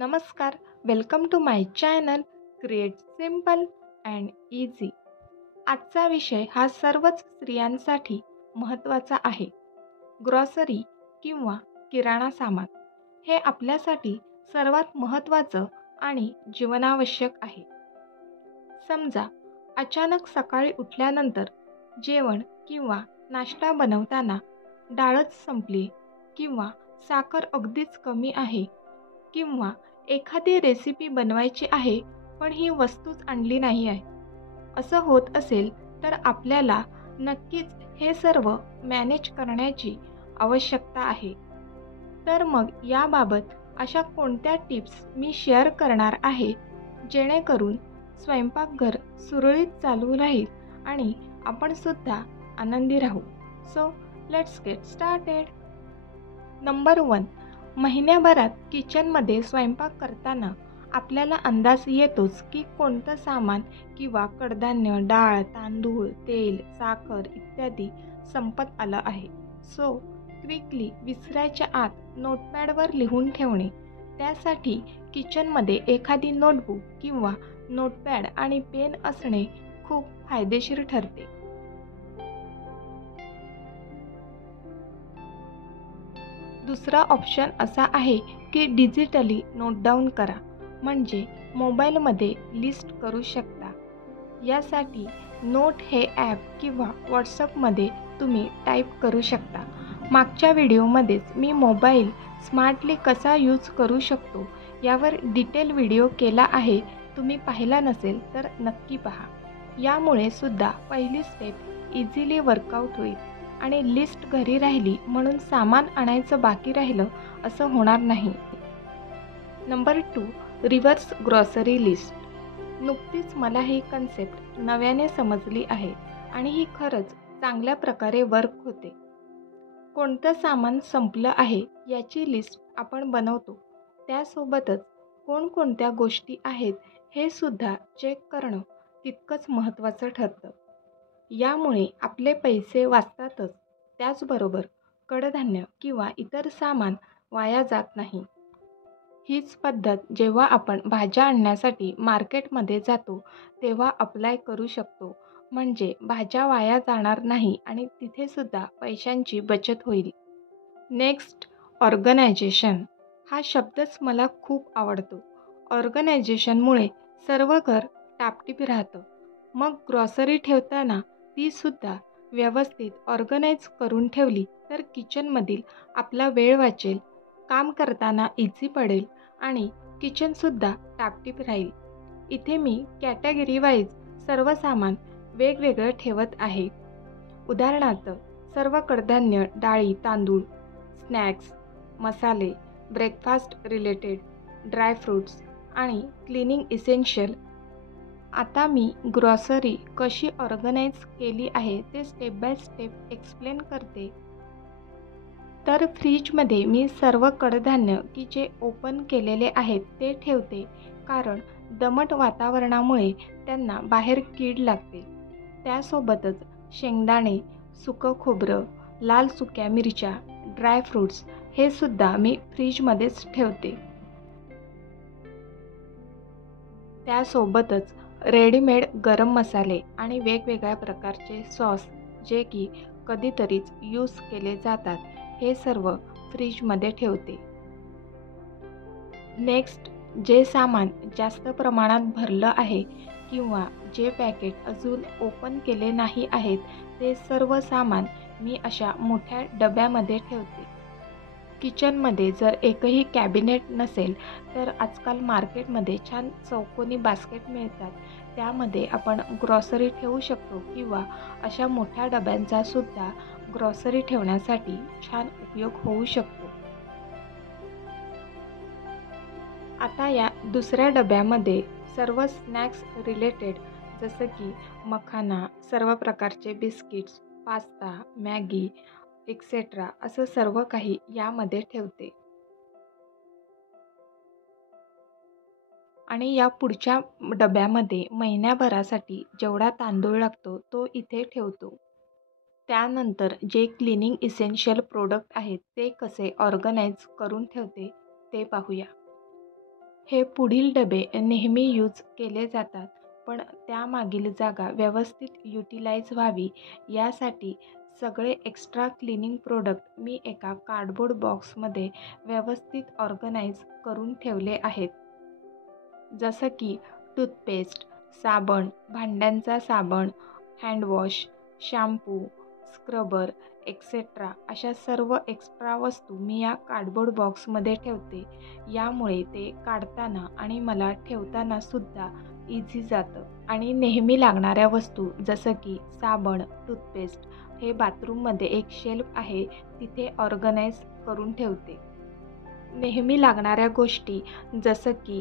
नमस्कार, welcome to my channel create simple and easy. आजचा विषय हा सर्वच स्त्रियांसाठी महत्त्वाचा आहे. ग्रॉसरी किंवा किराणा सामान हे आपल्यासाठी सर्वात महत्त्वाचं आणि जीवनावश्यक आहे. समजा अचानक सकाळी उठल्यानंतर जेवण किंवा नाश्ता बनवताना डाळच संपली किंवा साखर अगदीच कमी आहे किंवा एखादी रेसिपी बनवायची आहे पण ही वस्तूच आणली नाही आहे, असं होत असेल तर आपल्याला नक्कीच हे सर्व मॅनेज करण्याची आवश्यकता आहे. तर मग याबाबत अशा कोणत्या टिप्स मी शेअर करणार आहे जेणेकरून स्वयंपाकघर सुरळीत चालू राहील आणि आपण सुद्धा आनंदी राहू. So let's get started. Number 1. महिन्याभरात किचनमध्ये स्वयंपाक करताना आपल्याला अंदाज येतोच की कोणतं सामान किंवा कडधान्य, डाळ, तांदूळ, तेल, साखर इत्यादी संपत आलं आहे. सो क्विकली विसरायच्या आत नोटपॅडवर लिहून ठेवणे. त्यासाठी किचनमध्ये एखादी नोटबुक किंवा नोटपॅड आणि पेन असणे खूप फायदेशीर ठरते. दुसरा ऑप्शन असा आहे की डिजिटली नोट डाऊन करा, म्हणजे मोबाईलमध्ये लिस्ट करू शकता. यासाठी नोट हे ॲप किंवा व्हॉट्सअपमध्ये तुम्ही टाईप करू शकता. मागच्या व्हिडिओमध्येच मी मोबाईल स्मार्टली कसा यूज करू शकतो यावर डिटेल व्हिडिओ केला आहे. तुम्ही पाहिला नसेल तर नक्की पहा. यामुळे सुद्धा पहिली स्टेप इझिली वर्कआउट होईल आणि लिस्ट घरी राहिली म्हणून सामान आणायचं बाकी राहिलं असं होणार नाही. नंबर 2. Reverse grocery list. नुकतीच मला ही कन्सेप्ट नव्याने समजली आहे आणि ही खरंच चांगल्या प्रकारे वर्क होते. कोणतं सामान संपलं आहे याची लिस्ट आपण बनवतो. त्यासोबतच कोणकोणत्या गोष्टी आहेत हे सुद्धा चेक करणं तितकंच महत्त्वाचं ठरतं. यामुळे आपले पैसे वाचतातच, त्याचबरोबर कडधान्य किंवा इतर सामान वाया जात नाही. हीच पद्धत जेव्हा आपण भाज्या आणण्यासाठी मार्केटमध्ये जातो तेव्हा अप्लाय करू शकतो, म्हणजे भाज्या वाया जाणार नाही आणि तिथेसुद्धा पैशांची बचत होईल. Next, organisation. हा शब्दच मला खूप आवडतो. ऑर्गनायझेशनमुळे सर्व घर टापटीप राहतं. मग ग्रॉसरी ठेवताना तीसुद्धा व्यवस्थित ऑर्गनाईज करून ठेवली तर किचनमधील आपला वेळ वाचेल, काम करताना इझी पडेल आणि किचनसुद्धा टापटीप राहील. इथे मी कॅटेगरी वाईज सर्व सामान वेगवेगळं ठेवत आहे. उदाहरणार्थ सर्व कडधान्य, डाळी, तांदूळ, स्नॅक्स, मसाले, ब्रेकफास्ट रिलेटेड, ड्रायफ्रूट्स आणि क्लिनिंग इसेन्शियल. आता मी ग्रॉसरी कशी ऑर्गनाईज केली आहे ते स्टेप बाय स्टेप एक्सप्लेन करते. तर फ्रीजमध्ये मी सर्व कडधान्य की जे ओपन केलेले आहेत ते ठेवते, कारण दमट वातावरणामुळे त्यांना बाहेर कीड लागते. त्यासोबतच शेंगदाणे, सुकं खोबरं, लाल सुक्या मिरच्या, ड्रायफ्रूट्स हे सुद्धा मी फ्रीजमध्येच ठेवते. त्यासोबतच रेडीमेड गरम मसाले आणि वेगवेगळ्या प्रकारचे सॉस जे की कधीतरीच यूज केले जातात, हे सर्व फ्रीजमध्ये ठेवते. नेक्स्ट, जे सामान जास्त प्रमाणात भरलं आहे किंवा जे पॅकेट अजून ओपन केले नाही आहेत ते सर्व सामान मी अशा मोठ्या डब्यामध्ये ठेवते. किचनमध्ये जर एकही कॅबिनेट नसेल तर आजकाल मार्केटमध्ये छान चौकोनी बास्केट मिळतात, त्यामध्ये आपण ग्रॉसरी ठेवू शकतो किंवा अशा मोठ्या डब्यांचा सुद्धा ग्रॉसरी ठेवण्यासाठी छान उपयोग होऊ शकतो. आता या दुसऱ्या डब्यामध्ये सर्व स्नॅक्स रिलेटेड जसं की मखाना, सर्व प्रकारचे बिस्किट्स, पास्ता, मॅगी एक्सेट्रा असं सर्व काही यामध्ये ठेवते. आणि या पुढच्या डब्यामध्ये महिन्याभरासाठी जेवढा तांदूळ लागतो तो इथे ठेवतो. त्यानंतर जे क्लिनिंग इसेन्शियल प्रोडक्ट आहेत ते कसे ऑर्गनाईज करून ठेवते ते पाहूया. हे पुढील डबे नेहमी यूज केले जातात, पण त्यामागील जागा व्यवस्थित युटिलाइज व्हावी यासाठी सगळे एक्स्ट्रा क्लिनिंग प्रोडक्ट मी एका कार्डबोर्ड बॉक्समध्ये व्यवस्थित ऑर्गनाइज करून ठेवले आहेत. जसं की टूथपेस्ट, साबण, भांड्यांचा साबण, हँडवॉश, शॅम्पू, स्क्रबर एक्सेट्रा अशा सर्व एक्स्ट्रा वस्तू मी या कार्डबोर्ड बॉक्समध्ये ठेवते. यामुळे ते काढताना आणि मला ठेवताना सुद्धा इझी जातं. आणि नेहमी लागणाऱ्या वस्तू जसं की साबण, टूथपेस्ट हे बाथरूममध्ये एक शेल्फ आहे तिथे ऑर्गनाइज करून ठेवते. नेहमी लागणाऱ्या गोष्टी जसं की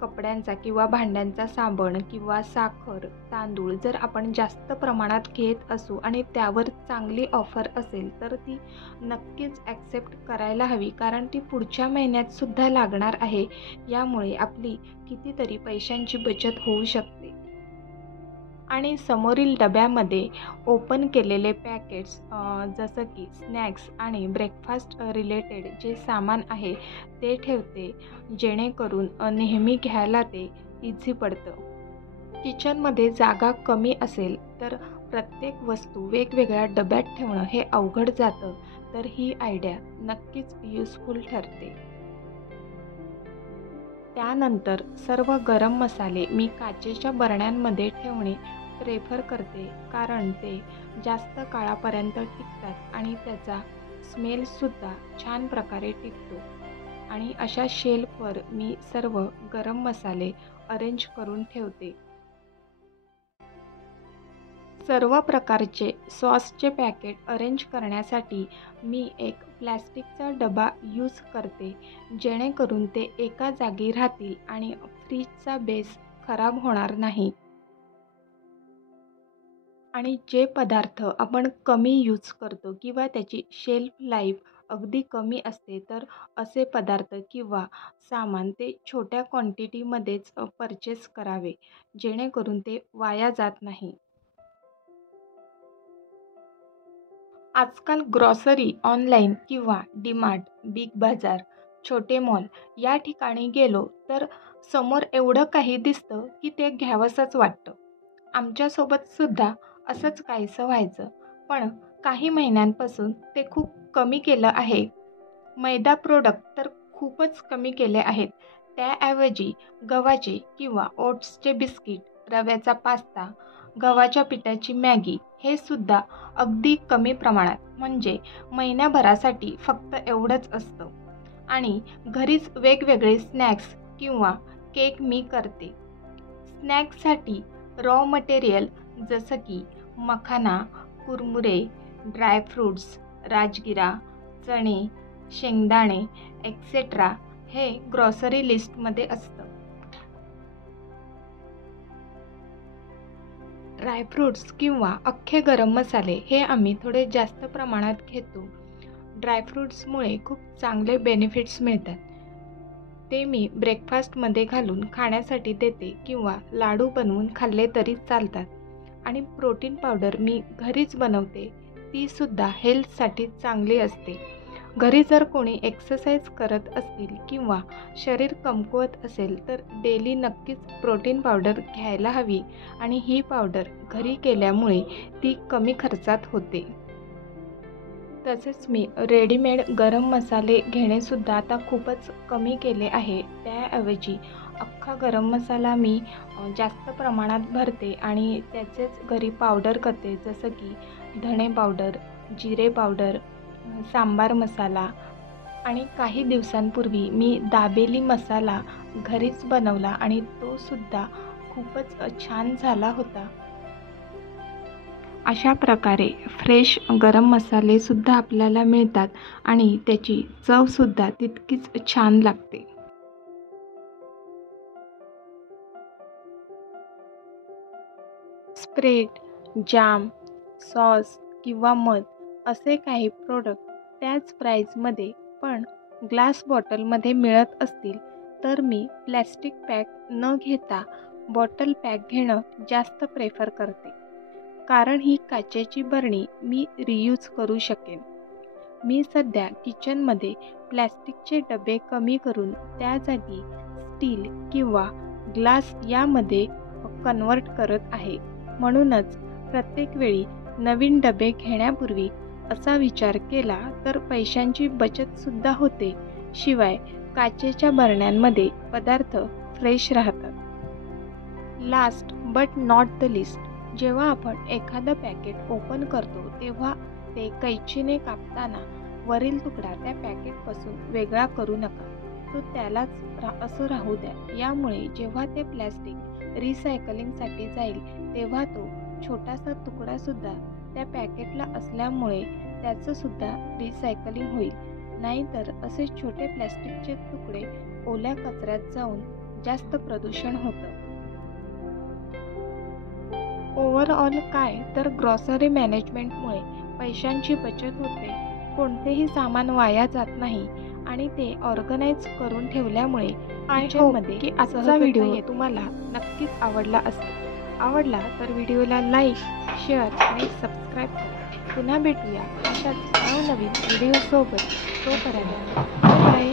कपड्यांचा किंवा भांड्यांचा साबण किंवा साखर, तांदूळ जर आपण जास्त प्रमाणात घेत असू आणि त्यावर चांगली ऑफर असेल तर ती नक्कीच ॲक्सेप्ट करायला हवी, कारण ती पुढच्या महिन्यात सुद्धा लागणार आहे. यामुळे आपली कितीतरी पैशांची बचत होऊ शकते. आणि समोरील डब्यामध्ये ओपन केलेले पॅकेट्स जसं की स्नॅक्स आणि ब्रेकफास्ट रिलेटेड जे सामान आहे ते ठेवते, जेणेकरून नेहमी घ्यायला ते इझी पडतं. किचनमध्ये जागा कमी असेल तर प्रत्येक वस्तू वेगवेगळ्या डब्यात ठेवणं हे अवघड जातं, तर ही आयडिया नक्कीच युजफुल ठरते. त्यानंतर सर्व गरम मसाले मी काचेच्या बरण्यांमध्ये ठेवणे प्रेफर करते, कारण ते जास्त काळापर्यंत टिकतात आणि त्याचा स्मेलसुद्धा छान प्रकारे टिकतो. आणि अशा शेल्फवर मी सर्व गरम मसाले अरेंज करून ठेवते. सर्व प्रकारचे सॉसचे पॅकेट अरेंज करण्यासाठी मी एक प्लॅस्टिकचा डबा यूज करते, जेणेकरून ते एका जागी राहतील आणि फ्रीजचा बेस खराब होणार नाही. आणि जे पदार्थ आपण कमी यूज करतो किंवा त्याची शेल्फ लाईफ अगदी कमी असते, तर असे पदार्थ किंवा सामान ते छोट्या क्वांटिटीमध्येच परचेस करावे, जेणेकरून ते वाया जात नाही. आजकाल ग्रॉसरी ऑनलाईन किंवा डीमार्ट, बिग बाजार, छोटे मॉल या ठिकाणी गेलो तर समोर एवढं काही दिसतं की ते घ्यावंसंच वाटतं. आमच्यासोबत सुद्धा असंच काहीसं व्हायचं, पण काही महिन्यांपासून ते खूप कमी केलं आहे. मैदा प्रोडक्ट तर खूपच कमी केले आहेत. त्याऐवजी गव्हाचे किंवा ओट्सचे बिस्किट, रव्याचा पास्ता, गव्हाच्या पिठाची मॅगी हे सुद्धा अगदी कमी प्रमाणात, म्हणजे महिन्याभरासाठी फक्त एवढंच असतं. आणि घरीच वेगवेगळे स्नॅक्स किंवा केक मी करते. स्नॅक्ससाठी रॉ मटेरियल जसं की मखाना, कुरमुरे, ड्रायफ्रूट्स, राजगिरा, चणे, शेंगदाणे एक्सेट्रा हे ग्रॉसरी लिस्टमध्ये असतं. ड्रायफ्रूट्स किंवा अख्खे गरम मसाले हे आम्ही थोडे जास्त प्रमाणात घेतो. ड्रायफ्रूट्समुळे खूप चांगले बेनिफिट्स मिळतात. ते मी ब्रेकफास्टमध्ये घालून खाण्यासाठी देते किंवा लाडू बनवून खाल्ले तरी चालतात. आणि प्रोटीन पावडर मी घरीच बनवते, तीसुद्धा हेल्थसाठी चांगली असते. घरी जर कोणी एक्सरसाइज करत असतील किंवा शरीर कमकुवत असेल तर डेली नक्कीच प्रोटीन पावडर घ्यायला हवी, आणि ही पावडर घरी केल्यामुळे ती कमी खर्चात होते. तसेच मी रेडीमेड गरम मसाले घेणेसुद्धा आता खूपच कमी केले आहे. त्याऐवजी अख्खा गरम मसाला मी जास्त प्रमाणात भरते आणि त्याचेच घरी पावडर करते, जसं की धणे पावडर, जिरे पावडर, सांबार मसाला. आणि काही दिवसांपूर्वी मी दाबेली मसाला घरीच बनवला आणि तो सुद्धा खूपच छान झाला होता. अशा प्रकारे फ्रेश गरम मसालेसुद्धा आपल्याला मिळतात आणि त्याची चवसुद्धा तितकीच छान लागते. स्प्रेड, जाम, सॉस किंवा मध असे काही प्रोडक्ट त्याच प्राईजमध्ये पण ग्लास बॉटलमध्ये मिळत असतील तर मी प्लॅस्टिक पॅक न घेता बॉटल पॅक घेणं जास्त प्रेफर करते, कारण ही काचेची बरणी मी रियूज करू शकेन. मी सध्या किचनमध्ये प्लॅस्टिकचे डबे कमी करून त्या जागी स्टील किंवा ग्लास यामध्ये कन्वर्ट करत आहे. म्हणूनच प्रत्येक वेळी नवीन डबे घेण्यापूर्वी असा विचार केला तर पैशांची बचतसुद्धा होते. शिवाय काचेच्या बरण्यांमध्ये पदार्थ फ्रेश राहतात. Last but not the list, जेव्हा आपण एखादं पॅकेट ओपन करतो तेव्हा ते कैचीने कापताना वरील तुकडा त्या पॅकेटपासून वेगळा करू नका. तो त्यालाच असं राहू द्या. यामुळे जेव्हा ते प्लॅस्टिक रिसायकलिंगसाठी जाईल तेव्हा तो छोटासा तुकडासुद्धा त्या पॅकेटला असल्यामुळे त्याचंसुद्धा रिसायकलिंग होईल. नाहीतर असे छोटे प्लॅस्टिकचे तुकडे ओल्या कचऱ्यात जाऊन जास्त प्रदूषण होतं. ओव्हरऑल काय तर ग्रॉसरी मॅनेजमेंटमुळे पैशांची बचत होते, कोणतेही सामान वाया जात नाही आणि ते ऑर्गनाइज करून ठेवल्यामुळे किचनमध्ये की आजचा व्हिडिओ तुम्हाला नक्कीच आवडला असेल. आवडला तर व्हिडिओला लाईक, शेअर आणि सबस्क्राईब करा. पुन्हा भेटूया अशाच नवनवीन व्हिडिओसोबत. तोपर्यंत बाय.